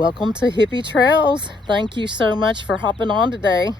Welcome to Hippie Trails. Thank you so much for hopping on today.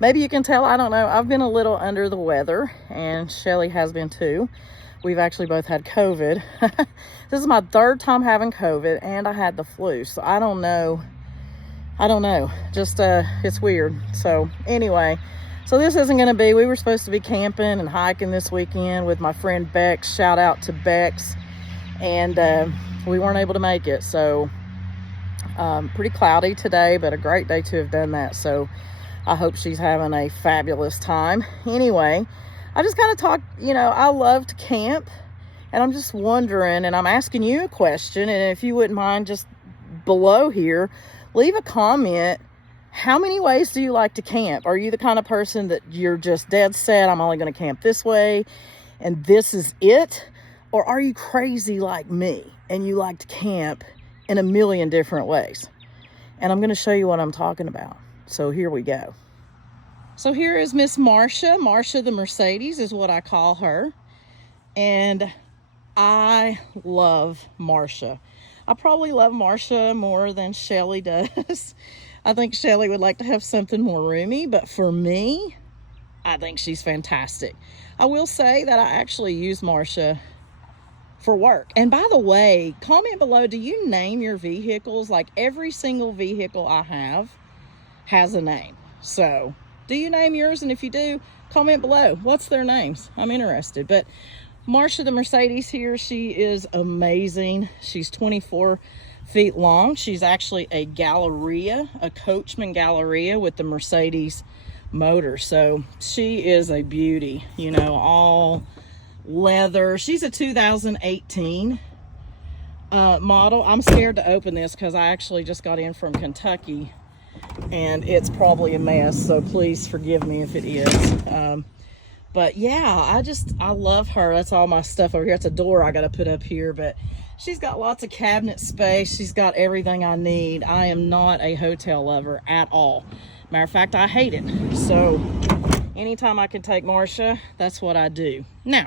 Maybe you can tell, I don't know, I've been a little under the weather, and Shelly has been too. We've actually both had COVID. This is my third time having COVID, and I had the flu, so I don't know. Just it's weird. So anyway, so this isn't going to be, we were supposed to be camping and hiking this weekend with my friend Bex. Shout out to Bex. And we weren't able to make it, so pretty cloudy today, but a great day to have done that. So I hope she's having a fabulous time. Anyway, I just kind of talk, I love to camp, and I'm just wondering, and I'm asking you a question, and if you wouldn't mind, just below here, leave a comment. How many ways do you like to camp? Are you the kind of person that you're just dead set, I'm only going to camp this way, and this is it? Or are you crazy like me, and you like to camp in a million different ways? And I'm going to show you what I'm talking about. So here we go. So here is Miss Marsha. Marsha the Mercedes is what I call her. And I love Marsha. I probably love Marsha more than Shelly does. I think Shelly would like to have something more roomy, but for me, I think she's fantastic. I will say that I actually use Marsha for work. And by the way, comment below, do you name your vehicles? Like every single vehicle I have has a name. So do you name yours? And if you do, comment below. What's their names? I'm interested. But Marsha the Mercedes here, she is amazing. She's 24 feet long. She's actually a Galleria, a Coachman Galleria with the Mercedes motor. So she is a beauty, all leather. She's a 2018 model. I'm scared to open this because I actually just got in from Kentucky and it's probably a mess, so please forgive me if it is. But yeah, I love her. That's all my stuff over here. It's a door I got to put up here, but she's got lots of cabinet space. She's got everything I need. I am not a hotel lover at all. Matter of fact, I hate it. So anytime I can take Marsha, that's what I do. Now,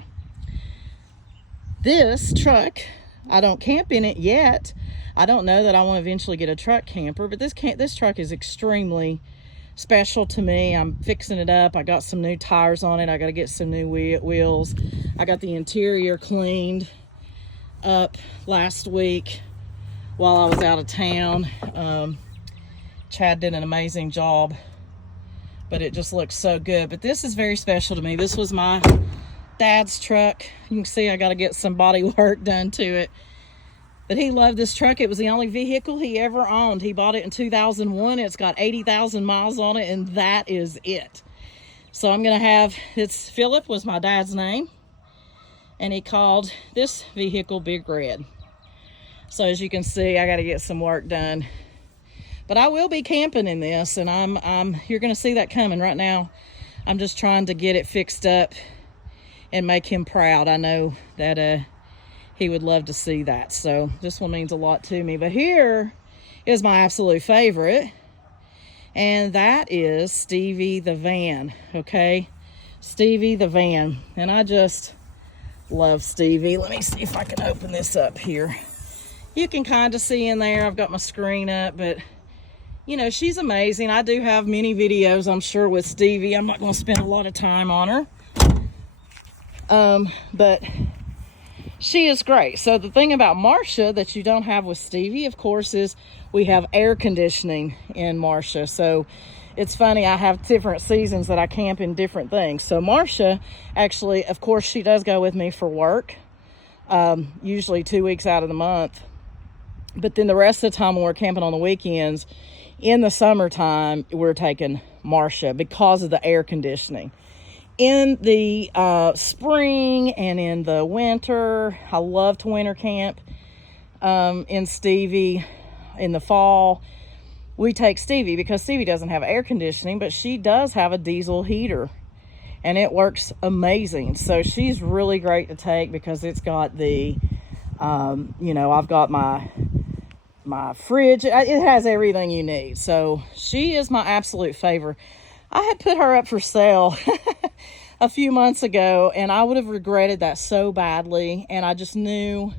this truck, I don't camp in it yet. I don't know that I want to eventually get a truck camper, but this truck is extremely special to me. I'm fixing it up. I got some new tires on it. I got to get some new wheels. I got the interior cleaned up last week while I was out of town. Chad did an amazing job, but it just looks so good. But this is very special to me. This was my dad's truck. You can see I got to get some body work done to it, but he loved this truck. It was the only vehicle he ever owned. He bought it in 2001. It's got 80,000 miles on it, and that is it. So I'm gonna have, it's Philip was my dad's name, and he called this vehicle Big Red. So as you can see, I got to get some work done, but I will be camping in this, and you're gonna see that coming. Right now I'm just trying to get it fixed up and make him proud. I know that he would love to see that. So this one means a lot to me. But here is my absolute favorite, and that is Stevie the van. Okay, Stevie the van. And I just love Stevie. Let me see if I can open this up here. You can kind of see in there, I've got my screen up, but she's amazing. I do have many videos, I'm sure, with Stevie. I'm not going to spend a lot of time on her. But she is great. So the thing about Marsha that you don't have with Stevie, of course, is we have air conditioning in Marsha. So it's funny, I have different seasons that I camp in different things. So Marsha, actually, of course, she does go with me for work, usually 2 weeks out of the month. But then the rest of the time when we're camping on the weekends, in the summertime, we're taking Marsha because of the air conditioning. In the spring and in the winter, I love to winter camp in Stevie. In the fall, we take Stevie because Stevie doesn't have air conditioning, but she does have a diesel heater, and it works amazing. So she's really great to take because it's got the, I've got my fridge. It has everything you need. So she is my absolute favorite. I had put her up for sale a few months ago, and I would have regretted that so badly. And I just knew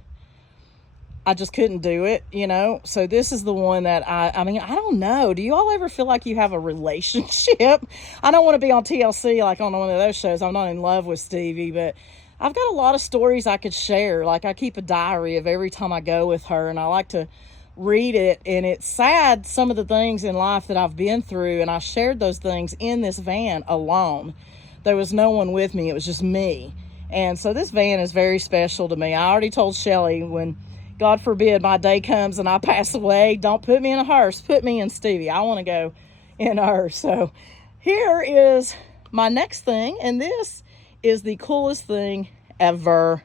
I just couldn't do it, you know? So this is the one that I mean, I don't know. Do you all ever feel like you have a relationship? I don't want to be on TLC like on one of those shows. I'm not in love with Stevie, but I've got a lot of stories I could share. Like, I keep a diary of every time I go with her, and I like to read it. And it's sad, some of the things in life that I've been through, and I shared those things in this van alone. There was no one with me. It was just me. And so this van is very special to me. I already told Shelly, when God forbid my day comes and I pass away, don't put me in a hearse, put me in Stevie. I want to go in a hearse. So here is my next thing, and this is the coolest thing ever.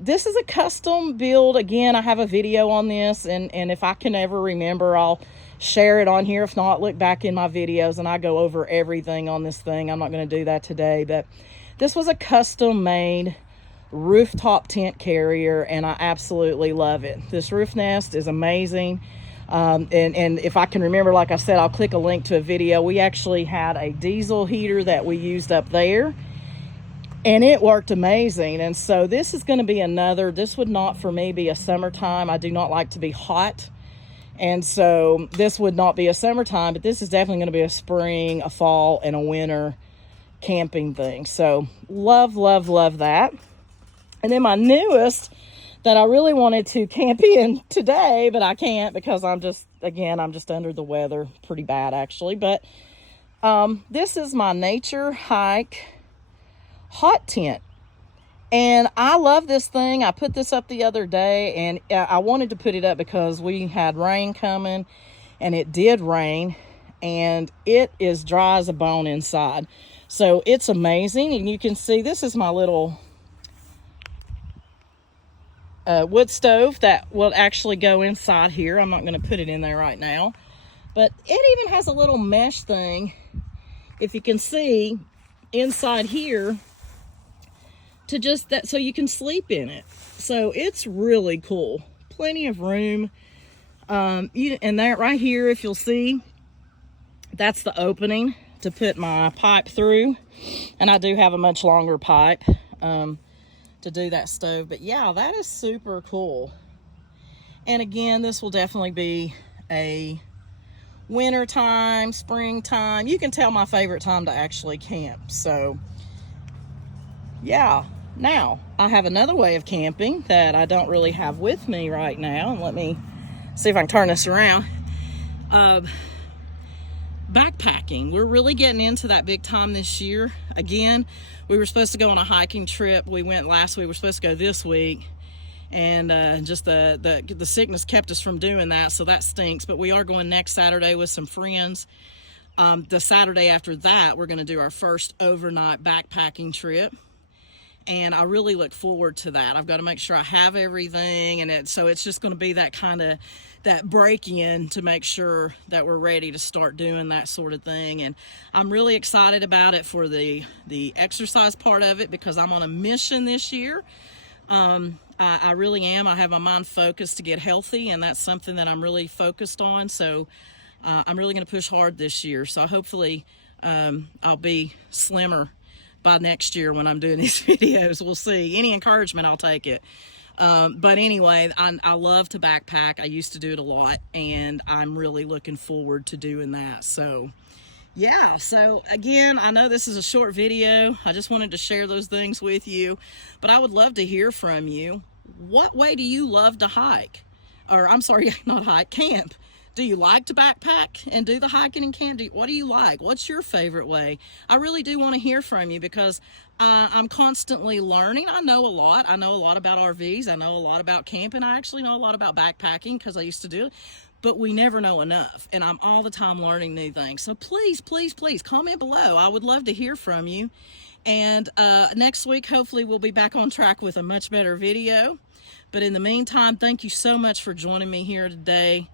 This is a custom build. Again, I have a video on this, and if I can ever remember, I'll share it on here. If not, look back in my videos and I go over everything on this thing. I'm not going to do that today, but this was a custom made rooftop tent carrier, and I absolutely love it. This roof nest is amazing. And if I can remember, like I said, I'll click a link to a video. We actually had a diesel heater that we used up there, and it worked amazing. And so this is going to be another, this would not for me be a summertime. I do not like to be hot. And so this would not be a summertime, but this is definitely going to be a spring, a fall, and a winter camping thing. So love, love, love that. And then my newest that I really wanted to camp in today, but I can't because I'm just under the weather pretty bad actually. But this is my Nature Hike hot tent. And I love this thing. I put this up the other day, and I wanted to put it up because we had rain coming, and it did rain, and it is dry as a bone inside. So it's amazing. And you can see this is my little wood stove that will actually go inside here. I'm not going to put it in there right now, but it even has a little mesh thing, if you can see, inside here, to just that, so you can sleep in it. So it's really cool. Plenty of room. And that right here, if you'll see, that's the opening to put my pipe through. And I do have a much longer pipe to do that stove. But yeah, that is super cool. And again, this will definitely be a winter time, springtime. You can tell my favorite time to actually camp. So yeah. Now, I have another way of camping that I don't really have with me right now. And let me see if I can turn this around. Backpacking. We're really getting into that big time this year. Again, we were supposed to go on a hiking trip. We went last week. We're supposed to go this week. And just the sickness kept us from doing that, so that stinks. But we are going next Saturday with some friends. The Saturday after that, we're going to do our first overnight backpacking trip. And I really look forward to that. I've got to make sure I have everything, and so it's just going to be that kind of that break-in to make sure that we're ready to start doing that sort of thing. And I'm really excited about it for the exercise part of it, because I'm on a mission this year. I really am. I have my mind focused to get healthy, and that's something that I'm really focused on. So I'm really going to push hard this year. So hopefully I'll be slimmer by next year when I'm doing these videos. We'll see. Any encouragement, I'll take it. But anyway, I love to backpack. I used to do it a lot, and I'm really looking forward to doing that. So yeah, so again, I know this is a short video. I just wanted to share those things with you, but I would love to hear from you. What way do you love to hike? Or I'm sorry, not hike, camp. Do you like to backpack and do the hiking and camp? What do you like? What's your favorite way? I really do want to hear from you, because I'm constantly learning. I know a lot. I know a lot about RVs. I know a lot about camping. I actually know a lot about backpacking because I used to do it. But we never know enough, and I'm all the time learning new things. So please, please, please comment below. I would love to hear from you. And next week, hopefully, we'll be back on track with a much better video. But in the meantime, thank you so much for joining me here today.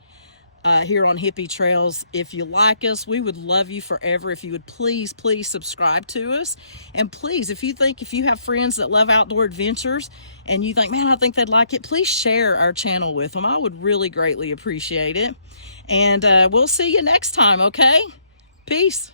Here on Hippie Trails. If you like us, we would love you forever if you would please subscribe to us. And please, if you have friends that love outdoor adventures and you think, man, I think they'd like it, please share our channel with them. I would really greatly appreciate it. And we'll see you next time, okay? Peace.